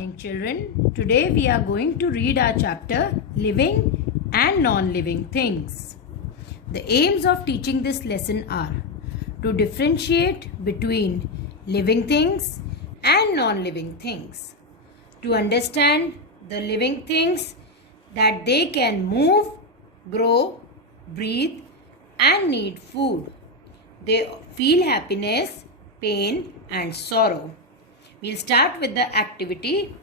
morning, children. Today we are going to read our chapter Living and Non-Living Things. The aims of teaching this lesson are to differentiate between living things and non-living things, to understand the living things that they can move, grow, breathe and need food. They feel happiness, pain and sorrow. We'll start with the activity.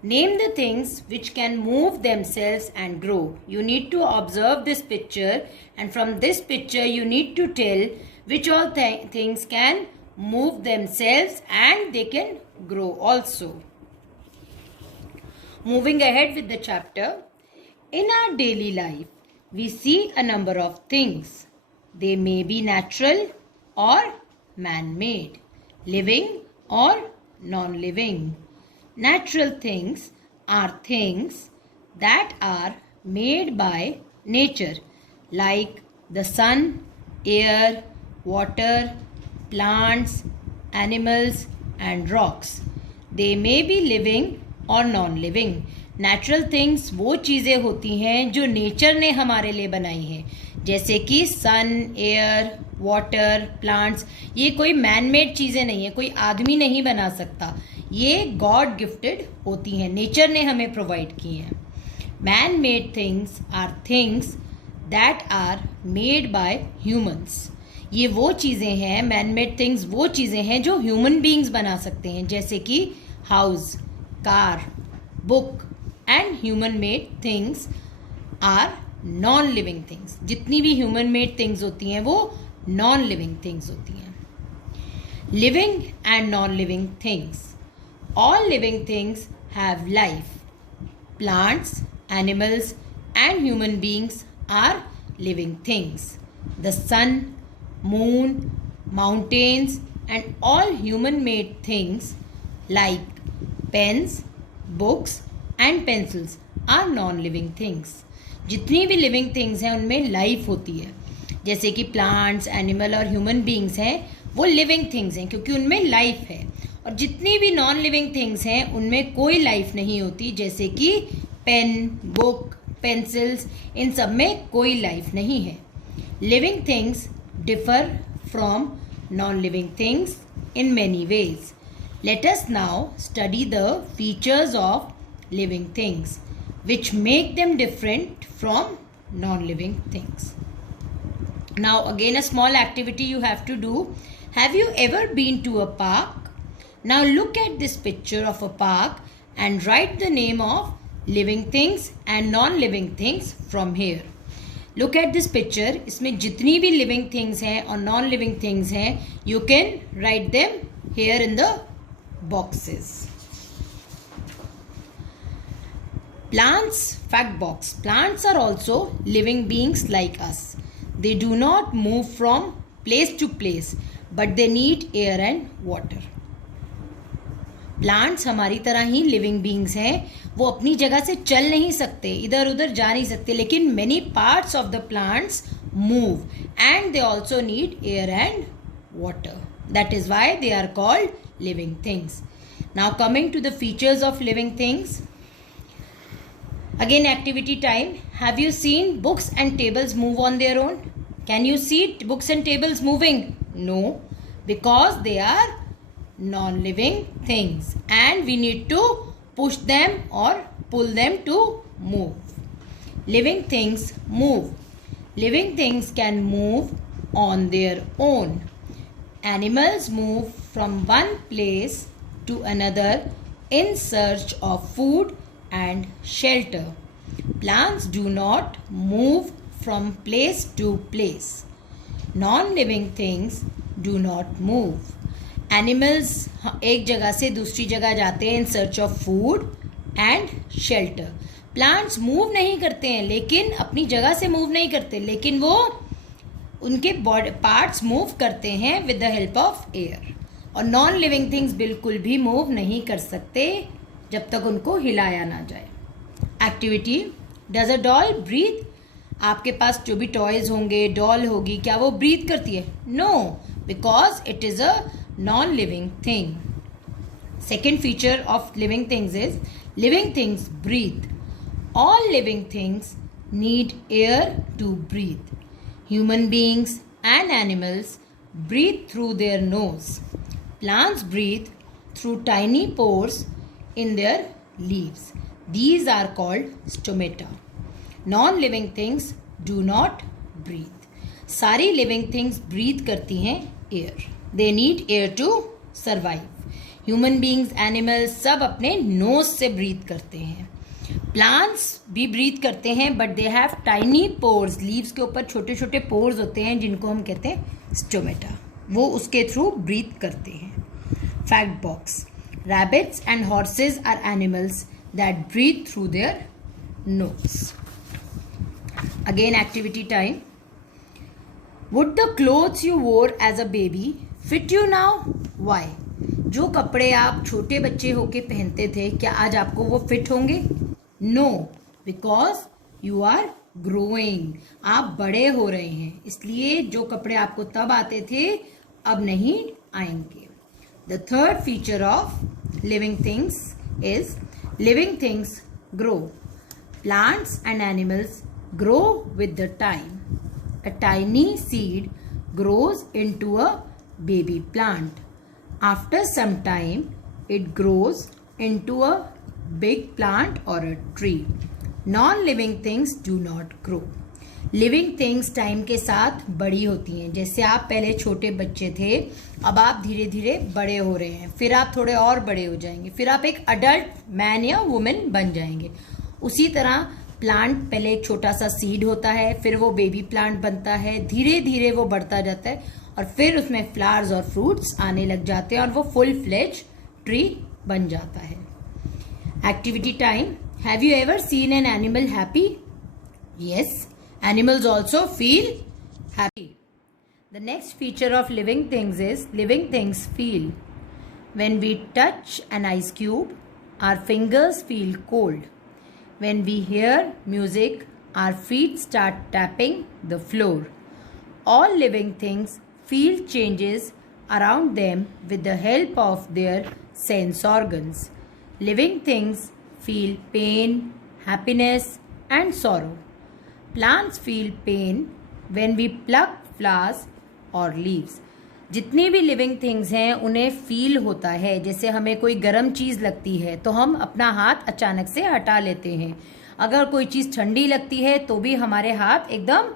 Name the things which can move themselves and grow. You need to observe this picture, and from this picture you need to tell which all things can move themselves and they can grow also. Moving ahead with the chapter. In our daily life, we see a number of things. They may be natural or man-made, living or non-living. Natural things are things that are made by nature, like the sun, air, water, plants, animals and rocks. They may be living or non-living. Natural things वो चीज़ें होती हैं जो nature ने हमारे लिए बनाई हैं, जैसे कि सन, एयर, वाटर, प्लांट्स. ये कोई मैन मेड चीज़ें नहीं है, कोई आदमी नहीं बना सकता. ये गॉड गिफ्टेड होती हैं, नेचर ने हमें प्रोवाइड की हैं. Man made things are things that are made by humans. ये वो चीज़ें हैं, मैन मेड थिंग्स वो चीज़ें हैं जो ह्यूमन बीइंग्स बना सकते हैं, जैसे कि house, car, book. And human made things are non living things. जितनी भी ह्यूमन मेड थिंग्स होती हैं वो नॉन लिविंग थिंग्स होती हैं. Living and non living things. All living things have life. Plants, animals and human beings are living things. The sun, moon, mountains and all human made things like pens, books and pencils are non-living things. जितनी भी living things हैं उनमें life होती है, जैसे कि plants, animal और human beings हैं वो living things हैं क्योंकि उनमें life है. और जितनी भी non-living things हैं उनमें कोई life नहीं होती, जैसे कि pen, book, pencils, इन सब में कोई life नहीं है. Living things differ from non-living things in many ways. Let us now study the features of living things which make them different from non-living things. Now again a small activity you have to do. Have you ever been to a park? Now look at this picture of a park and write the name of living things and non-living things from here. Look at this picture. इसमें जितनी भी living things हैं और non-living things हैं, you can write them here in the boxes. Plants, fact box. Plants are also living beings like us. They do not move from place to place, but they need air and water. Plants हमारी तरह ही living beings हैं. वो अपनी जगह से चल नहीं सकते, इधर उधर जा नहीं सकते, लेकिन many parts of the plants move and they also need air and water. That is why they are called living things. Now coming to the features of living things. Again activity time. Have you seen books and tables move on their own? Can you see books and tables moving? No, because they are non-living things and we need to push them or pull them to move. Living things move. Living things can move on their own. Animals move from one place to another in search of food and shelter. Plants do not move from place to place. Non-living things do not move. Animals एक जगह से दूसरी जगह जाते हैं in search of food and shelter. Plants move नहीं करते हैं, लेकिन अपनी जगह से मूव नहीं करते, लेकिन वो उनके बॉडी पार्ट्स मूव करते हैं with the help of air. और नॉन लिविंग थिंग्स बिल्कुल भी मूव नहीं कर सकते जब तक उनको हिलाया ना जाए. Activity. Does a doll breathe? आपके पास जो भी टॉयज होंगे, डॉल होगी, क्या वो ब्रीथ करती है? No, because it is a non-living thing. Second feature of living things is living things breathe. All living things need air to breathe. Human beings and animals breathe through their nose. Plants breathe through tiny pores in their leaves. These are called stomata. Non-living things do not breathe. सारी living things breathe करती हैं air. They need air to survive. Human beings, animals सब अपने nose से breathe करते हैं. Plants भी breathe करते हैं but they have tiny pores. Leaves के ऊपर छोटे छोटे पोर्स होते हैं जिनको हम कहते हैं स्टोमेटा. वो उसके थ्रू ब्रीथ करते हैं. Fact box. Rabbits and horses are animals that breathe through their nose. Again activity time. Would the clothes you wore as a baby fit you now? Why? जो कपड़े आप छोटे बच्चे होके पहनते थे क्या आज आपको वो फिट होंगे? No, because you are growing. आप बड़े हो रहे हैं इसलिए जो कपड़े आपको तब आते थे अब नहीं आएंगे. The third feature of living things is living things grow. Plants and animals grow with the time. A tiny seed grows into a baby plant. After some time, it grows into a big plant or a tree. Non-living things do not grow. Living things time के साथ बड़ी होती हैं. जैसे आप पहले छोटे बच्चे थे, अब आप धीरे धीरे बड़े हो रहे हैं, फिर आप थोड़े और बड़े हो जाएंगे, फिर आप एक अडल्ट मैन या वुमेन बन जाएंगे. उसी तरह प्लांट पहले एक छोटा सा सीड होता है, फिर वो बेबी प्लांट बनता है, धीरे धीरे वो बढ़ता जाता है और फिर उसमें फ्लावर्स और फ्रूट्स आने लग जाते हैं और वो फुल फ्लेज ट्री बन जाता है. Activity time. Have you ever seen an animal happy? Yes, animals also feel happy. The next feature of living things is living things feel. When we touch an ice cube, our fingers feel cold. When we hear music, our feet start tapping the floor. All living things feel changes around them with the help of their sense organs. Living things feel pain, happiness and sorrow. Plants feel pain when we pluck flowers or leaves. जितनी भी living things हैं उन्हें feel होता है. जैसे हमें कोई गर्म चीज़ लगती है तो हम अपना हाथ अचानक से हटा लेते हैं. अगर कोई चीज़ ठंडी लगती है तो भी हमारे हाथ एकदम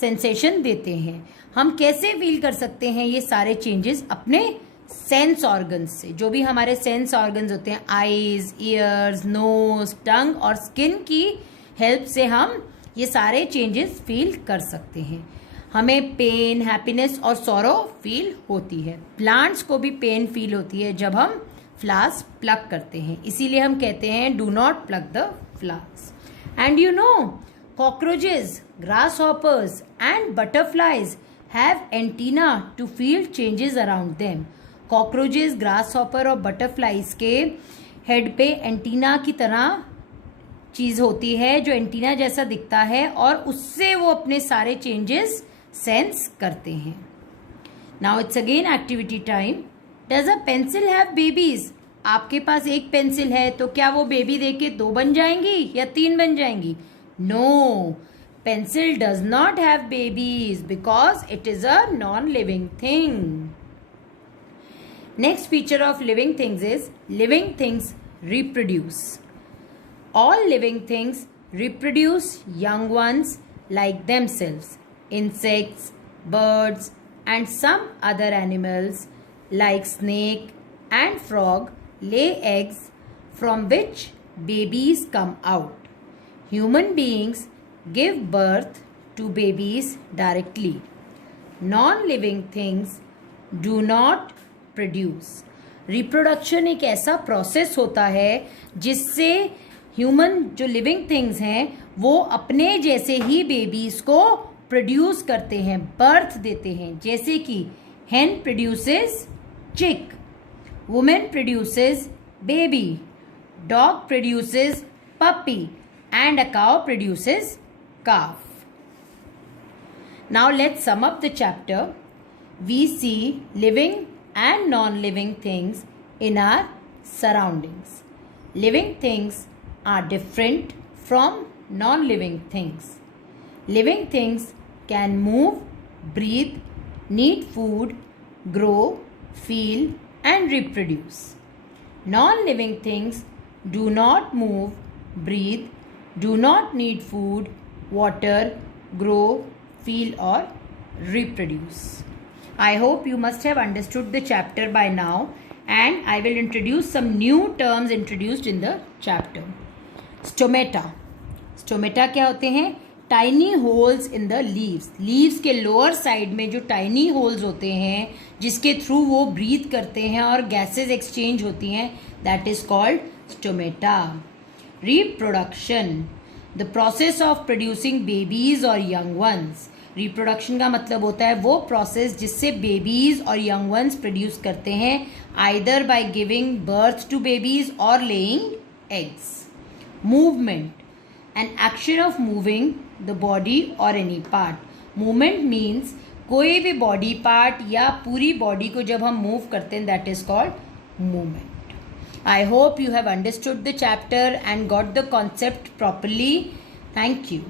सेंसेशन देते हैं. हम कैसे फील कर सकते हैं ये सारे चेंजेस? अपने सेंस ऑर्गन्स से. जो भी हमारे सेंस ऑर्गन्स होते हैं, आईज, ईयर्स, नोज, टंग और स्किन की हेल्प से हम ये सारे चेंजेस फील कर सकते हैं. हमें पेन, हैप्पीनेस और सॉरो फील होती है. प्लांट्स को भी पेन फील होती है जब हम फ्लावर्स प्लक करते हैं. इसीलिए हम कहते हैं do not pluck the flowers. And you know, cockroaches, grasshoppers and butterflies have antenna to feel changes around them. Cockroaches, grasshopper और बटरफ्लाइज के हेड पे एंटीना की तरह चीज होती है जो एंटीना जैसा दिखता है और उससे वो अपने सारे चेंजेस सेंस करते हैं. Now it's again activity time. Does a pencil have babies? आपके पास एक पेंसिल है तो क्या वो बेबी देके 2 बन जाएंगी या 3 बन जाएंगी? No, pencil does not have babies because it is a non living thing. Next feature of living things is living things reproduce. All living things reproduce young ones like themselves. Insects, birds and some other animals like snake and frog lay eggs from which babies come out. Human beings give birth to babies directly. Non-living things do not produce. Reproduction एक ऐसा process होता है जिससे human जो living things हैं वो अपने जैसे ही बेबीज को प्रोड्यूस करते हैं, बर्थ देते हैं. जैसे कि hen produces chick, woman produces baby, dog produces puppy, and a cow produces calf. Now let's sum up the chapter. We see living and non-living things in our surroundings. Living things are different from non-living things. Living things can move, breathe, need food, grow, feel, and reproduce. Non-living things do not move, breathe, do not need food, water, grow, feel, or reproduce. I hope you must have understood the chapter by now, and I will introduce some new terms introduced in the chapter. Stomata. Stomata क्या होते हैं? Tiny holes in the leaves. Leaves के lower side में जो tiny holes होते हैं जिसके through वो ब्रीथ करते हैं और गैसेज एक्सचेंज होती हैं, that is called stomata. Reproduction, the process of producing babies और यंग वंस. रिप्रोडक्शन का मतलब होता है वो प्रोसेस जिससे बेबीज और यंग वंस प्रोड्यूस करते हैं, either by giving birth to babies or laying eggs. Movement, an action of moving the body or any part. Movement means कोई भी बॉडी पार्ट या पूरी बॉडी को जब हम मूव करते हैं, that is called movement. I hope you have understood the chapter and got the concept properly. Thank you.